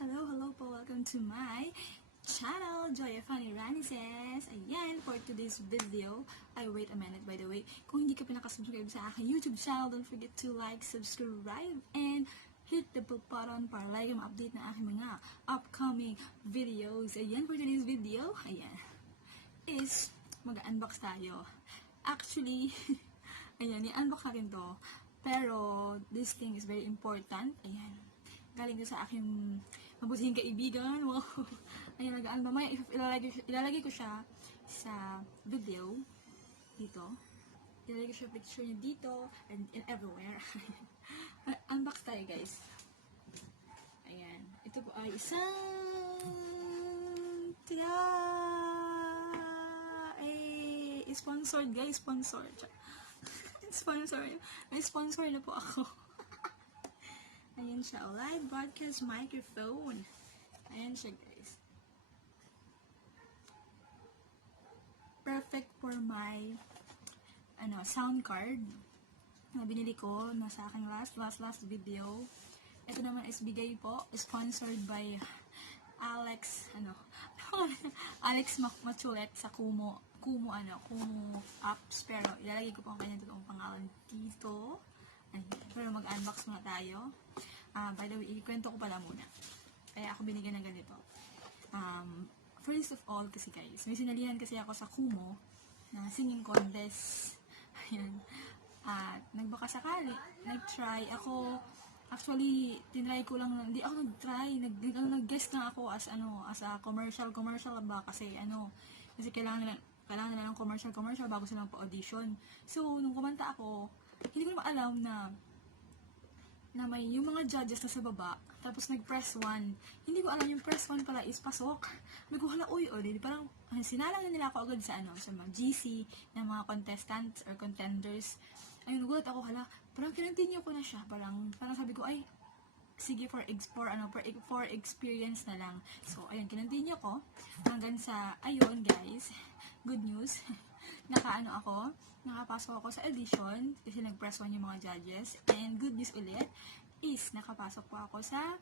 Hello po. Welcome to my channel, Joya Fanny Ranices. Ayan, for today's video. Wait a minute, by the way. Kung hindi ka pa nakasubscribe sa aking YouTube channel, don't forget to like, subscribe, and hit the bell button para lagi ma-update na aking mga upcoming videos. Ayan, for today's video, ayan, is mag-unbox tayo. Actually, ayan, i-unbox natin to. Pero, this thing is very important. Ayan. Galing ko sa aking mabutihing kaibigan. Wow. Ayan, mamaya ilalagay ko siya sa video. Dito. Ilalagay ko siya picture niya dito and everywhere. Unbox tayo, guys. Ayan. Ito po ay isang sponsored, guys. Sponsored. May sponsor na po ako. Ayan siya, live broadcast microphone. Ayan siya, guys. Perfect for my sound card na binili ko na sa aking last video. Ito naman is bigay po, sponsored by Alex Machulet sa Kumu apps, pero ilalagay ko po ang kanyang totoong pangalan dito. Ayan. Pero mag-unbox muna tayo. By the way, ikwento ko pala muna. Kaya ako binigyan ng ganito. First of all, kasi guys, may sinalihan kasi ako sa Kumu na singing contest. Ayan. At nagbaka sakali, nag-try ako. Actually, tinry ko lang, hindi ako nag-try. Nag-guest na ako as a commercial ba, kasi kailangan nila ng commercial bago silang pa-audition. So, nung kumanta ako, hindi ko naman alam na may yung mga judges na sa baba, tapos nag-press 1. Hindi ko alam yung press 1 pala is pasok. May ko hala, parang sinalang na nila ako agad sa mga GC ng mga contestants or contenders. Ayun, nagulat ako, parang kinontinue ko na siya. Parang sabi ko, ay, sige, for experience na lang. So, ayun, kinontinue ko hanggang sa, ayun, guys, good news. Nakapasok ako sa audition kasi nag-press 1 yung mga judges. And good news ulit is nakapasok po ako sa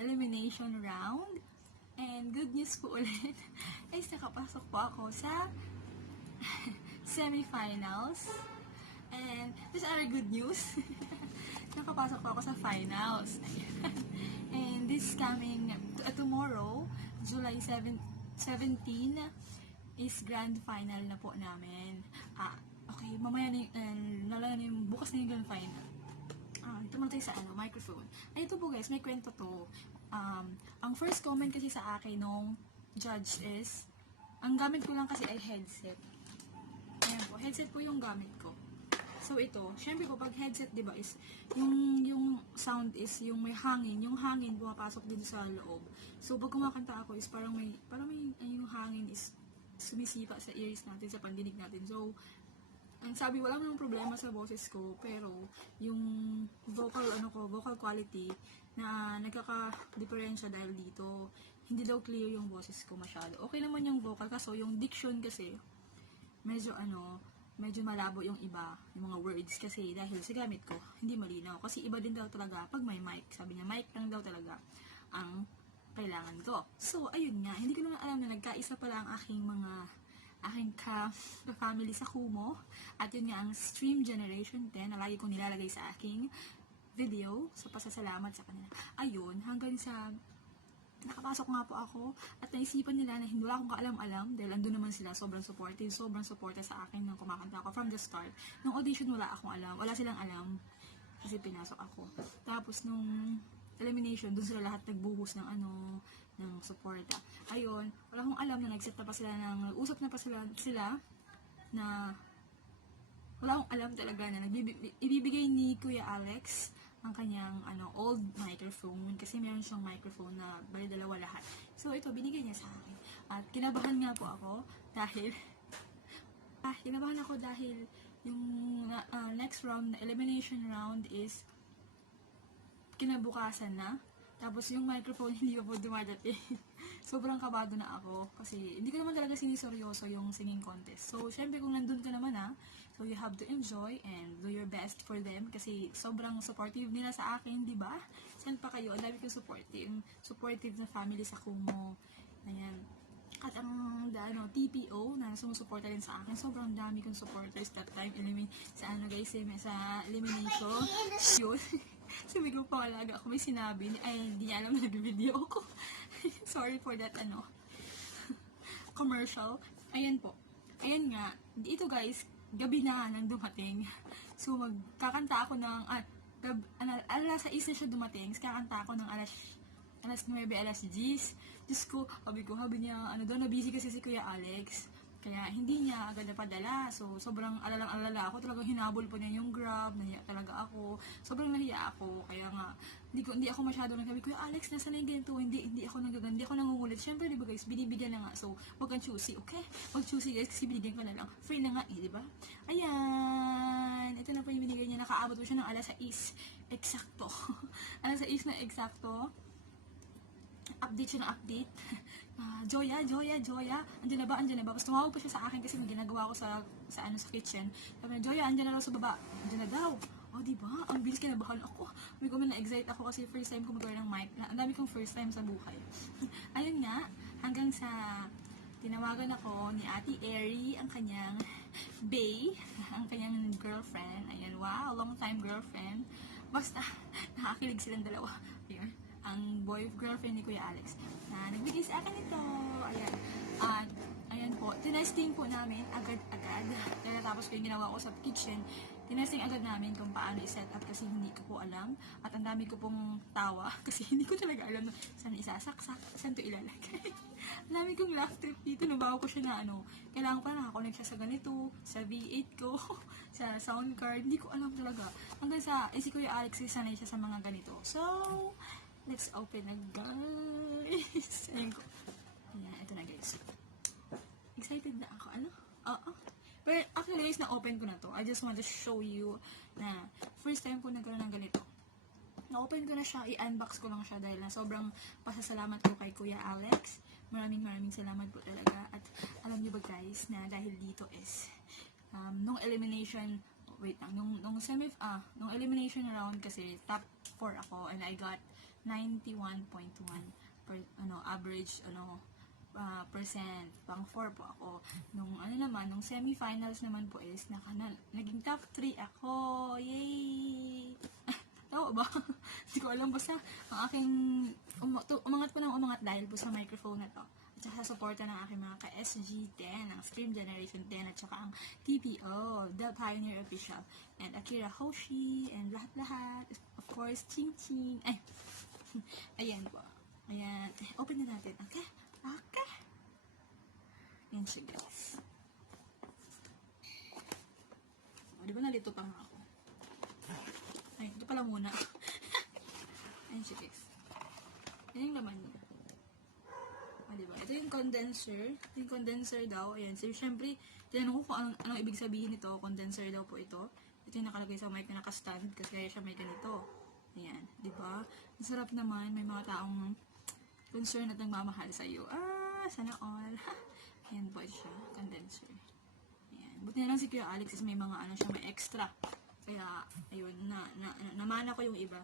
elimination round. And good news po ulit is nakapasok po ako sa semifinals. And this other good news, nakapasok po ako sa finals. And this coming tomorrow, July 17 is grand final na po namin. Okay, mamaya na yung bukas na yung grand final. Ito muna tayo sa microphone. Ito po, guys, may kwento to. Ang first comment kasi sa akin nung judge is, ang gamit ko lang kasi ay headset. Ayan po, headset po yung gamit ko. So ito, syempre po pag headset, 'di ba, is yung sound is yung may hangin, yung hangin pumapasok dito sa loob. So pag kumakanta ako is parang may yung hangin is sumisipa sa ears natin, sa pandinig natin. So ang sabi, wala namang problema sa boses ko, pero yung vocal quality na nagkaka-diferensya dahil dito, hindi daw clear yung boses ko masyado. Okay naman yung vocal, kaso yung diction kasi medyo malabo yung iba, yung mga words, kasi dahil sa gamit ko, hindi malinaw. Kasi iba din daw talaga pag may mic. Sabi niya, mic lang daw talaga ang kailangan ko. So, ayun nga, hindi ko naman alam na nagkaisa pala ang aking family sa Kumu. At yun nga, ang Stream Generation 10 na lagi kong nilalagay sa aking video. So, pasasalamat sa kanila. Ayun, hanggang sa nakapasok nga po ako at naisipan nila na hindi wala akong kaalam-alam dahil andun naman sila, sobrang supportive sa akin nang kumakanta ako from the start. Nung audition wala silang alam kasi pinasok ako. Tapos nung elimination, dun sila lahat nagbuhos ng suporta. Ayun, wala akong alam na nag-usap na pa sila na wala akong alam talaga na ibibigay ni Kuya Alex ang kanyang old microphone, kasi meron siyang microphone na bali dalawa lahat. So ito, binigay niya sa akin. At kinabahan nga po ako dahil yung next round, na elimination round is kinabukasan na. Tapos yung microphone hindi pa po dumadating. Sobrang kabado na ako kasi hindi ko naman talaga siniseryoso yung singing contest. So syempre kung nandun ka naman So you have to enjoy and do your best for them kasi sobrang supportive nila sa akin, di ba? Saan pa kayo? Ang dami kong supportive na family sa Kumu. Ayan. At ang TPO na sumusuporta rin sa akin, sobrang dami kong supporters that time. Sa guys, sa elimination. Yun. Sabi ko pa alaga ako, may sinabi, hindi niya alam na nag-video ako. Sorry for that, commercial. Ayan po. Ayan nga. Dito guys, gabi na nga nang dumating. So, magkakanta ako ng, alas 6 na siya dumating. Kakanta ako ng alas 9, alas 10. Diyos ko, sabi niya, busy kasi si Kuya Alex. Kaya hindi niya agad napadala. So, sobrang alalang-alala ako. Talagang hinabol po niya yung Grab. Nahiya talaga ako. Sobrang nahiya ako. Kaya nga, hindi ako masyado nagsabi, Kuya Alex, nasa na yung ganito? Hindi ako nagaganda. Hindi ako nangungulit. Siyempre, di ba guys, binibigyan na nga. So, wag kang choosy, okay? Wag choosy guys, kasi binigyan ko na lang. Free na nga di ba? Ayan. Ito na po yung binigay niya. Nakaabot po siya ng alas 6. Eksakto. alas 6 na eksakto. Update siya ng update. Joya. Andiyan na ba? Basta tumawag pa siya sa akin kasi may ginagawa ko sa kitchen. Sabi niya, Joya, andiyan na daw sa baba. Andiyan na daw. Diba? Ang bilis, kinabahan ako. Hindi ko na-excite ako kasi first time ko mag-wear ng mic. Ang dami kong first time sa buhay. Ayun nga, hanggang sa tinawagan ako ni Ate Eri, ang kanyang bae, ang kanyang girlfriend. Ayan, wow, long time girlfriend. Basta, nakakilig silang dalawa. Ayun. Ang girlfriend ni Kuya Alex na nagbigay sa akin ito. Ayan. Ayan po. Tinesting po namin agad-agad. Kaya tapos po yung ginawa ko sa kitchen, tinesting agad namin kung paano i-set up kasi hindi ko po alam. At ang dami ko pong tawa kasi hindi ko talaga alam saan isasaksak, saan ito ilalagay. Ang dami kong laugh trip dito. Nabago ko siya na kailangan pa nakakonect siya sa ganito, sa V8 ko, sa sound card. Hindi ko alam talaga. Hanggang sa, si Kuya Alex, sanay siya sa mga ganito. So, let's open na guys. Ayan ko. Ayan, ito na guys. Excited na ako. Pero actually guys, na-open ko na to. I just want to show you na first time ko nagkaroon ng ganito. Na-open ko na siya, i-unbox ko lang siya dahil na sobrang pasasalamat ko kay Kuya Alex. Maraming salamat po talaga. At alam niyo ba guys, na dahil dito is nung elimination, nung elimination round kasi top 4 ako and I got 91.1 average percent, pang 4 po ako. Nung semi-finals naman po is naging top 3 ako. Yay! Tawa ba? Hindi ko alam, basta ang aking umangat po ng umangat dahil po sa microphone na to. At saka sa suporta ng aking mga ka-SG10, ang Scream Generation 10, at saka ang TPO, The Pioneer Official, and Akira Hoshi, and lahat-lahat. Of course, Ching Ching. Ayan po. Ayan. Open na natin. Okay? Ayan siya guys. Di ba nalito pa nga ako? Ay, ito pala muna. Ayan siya guys. Ayan yung laman niya. Diba? Ito yung condenser. Yung condenser daw. Ayan. So, syempre, tinanong ko kung anong ibig sabihin nito. Condenser daw po ito. Ito yung nakalagay sa mic na nakastand kasi kaya siya may ganito. Ayan, di ba? Ang sarap naman, may mga taong concern at nagmamahal sa iyo. Sana all. Ayan po siya, condenser. Ayan. Buti na lang si Kuya Alex is may mga siya, may extra. Kaya, ayun, namana ko yung iba.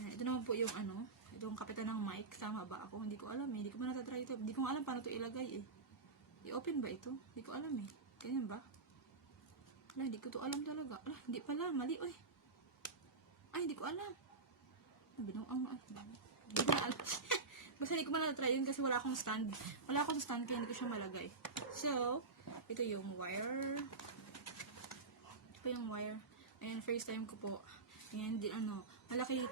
Ayan, ito naman po yung itong kapitan ng mic. Tama ba ako? Hindi ko alam eh. Hindi ko pa natatry ito. Hindi ko alam paano ito ilagay eh. I-open ba ito? Hindi ko alam eh. Ganyan ba? Hindi ko ito alam talaga. Hindi pala. Mali eh. Hindi ko alam. Hindi ko alam. Basta hindi ko man na-try yun kasi wala akong stand. Wala akong stand kaya hindi ko siya malagay. So, ito yung wire. Ito pa yung wire. Ayan, first time ko po. Ayan, malaki.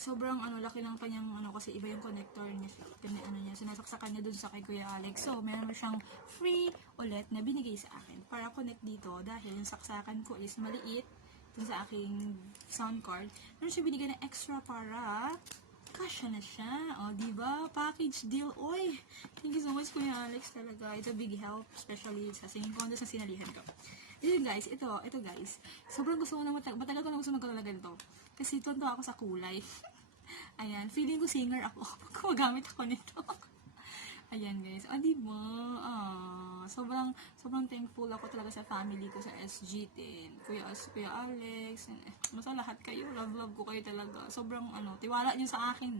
Sobrang laki ng kanyang kasi iba yung connector niya. Sinasaksakan niya dun sa kay Kuya Alex. So, meron siyang free ulit na binigay sa akin para connect dito dahil yung saksakan ko is maliit dun sa aking sound card. Meron siya binigay na extra para kasya na siya. Diba? Package deal. Oy! Thank you so much, Kuya Alex, talaga. Ito big help, especially sa singing contest na sinalihan ko. Yun guys, ito guys. Sobrang gusto ko na matagal ko na gusto magkaroon na ganito. Kasi tunto ako sa kulay. Ayan, feeling ko singer ako. Magamit ako nito. Ayan guys, diba? Sobrang thankful ako talaga sa family ko sa SG10. Kuya Alex, basta lahat kayo, love ko kayo talaga. Sobrang tiwala niyo sa akin.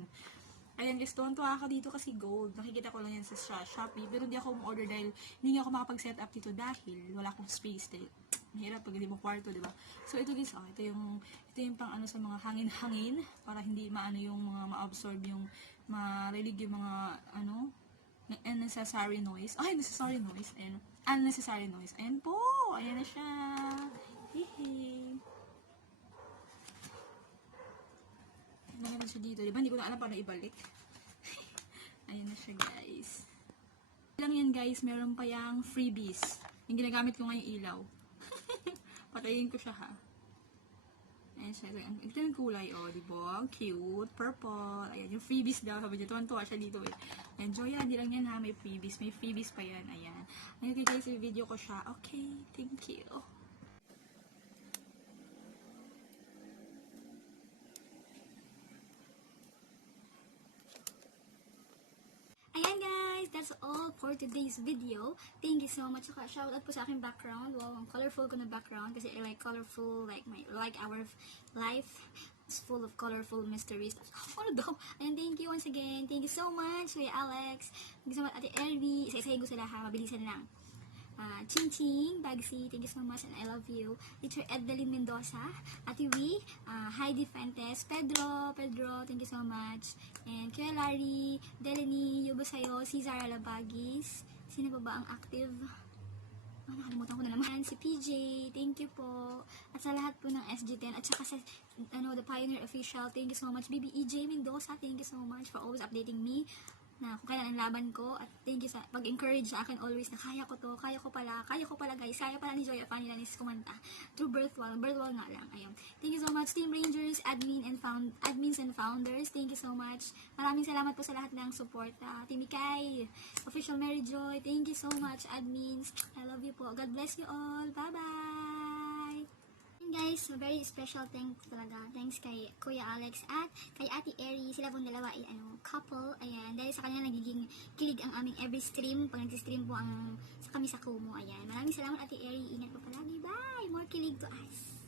Ayan guys, tuwan-tuwa ako dito kasi gold. Nakikita ko lang yan sa Shopee. Pero hindi ako umorder dahil hindi ako makapag-set up dito dahil wala akong space. Dahil mahirap pag hindi mo kwarto, diba? So ito guys, ito yung pang sa mga hangin-hangin para hindi maano yung mga ma-absorb yung marilig yung mga unnecessary noise. Necessary noise. Ayan. Unnecessary noise. Ayan po. Ayan na siya. Hehe. Ayan na siya dito. Diba? Hindi ko na alam paano ibalik. Ayan na siya, guys. Lang yan, guys. Meron pa yung freebies. Yung ginagamit ko ngayong ilaw. Patayin ko siya, ha. Ayan siya. Ito yung kulay, diba? Cute. Purple. Ayan, yung freebies daw. Sabi niya, tuwan-tuwa siya dito, eh. Enjoy yan. Hindi lang yan, ha. May freebies. May freebies pa yan. Ayan. Ayan, guys, yung video ko siya. Okay. Thank you. Ayan guys, that's all for today's video. Thank you so much. Shoutout po sa aking background. Wow, ang colorful ko na background kasi I like colorful, like our life is full of colorful mysteries. Ano daw? And thank you once again. Thank you so much, Kuya Alex. Thank you so much, Ate Elvie. Isa-isahin ko sila ha, mabilisan lang. Ching Ching, Bagsy, thank you so much and I love you. Teacher Edeline Mendoza, Ate Wee, Heidi Fuentes, Pedro, thank you so much. And Kuya Larry, Delaney, Yugo Sayo, si Zara Labagis, sino pa ba ang active? Nakalimutan ko na naman. Si PJ, thank you po. At sa lahat po ng SG10, at saka sa, The Pioneer Official, thank you so much. BBEJ Mendoza, thank you so much for always updating me na kung kailan ang laban ko, at thank you sa pag-encourage sa akin always na kaya ko to, kaya ko pala guys, kaya pala ni Joya Panilanis kumanta through birthwall nga lang. Ayun. Thank you so much Team Rangers, admins and founders, thank you so much. Maraming salamat po sa lahat ng support. Team Mikay, Official Mary Joy, thank you so much admins. I love you po. God bless you all. Bye-bye. Guys, very special thanks talaga. Thanks kay Kuya Alex at kay Ate Eri. Sila pong dalawa ay couple. Ayan, dahil sa kanila nagiging kilig ang aming every stream. Pag nag-stream po sa kami sa Kumu. Ayan, maraming salamat Ate Eri. Ingat po palagi. Bye! More kilig to us.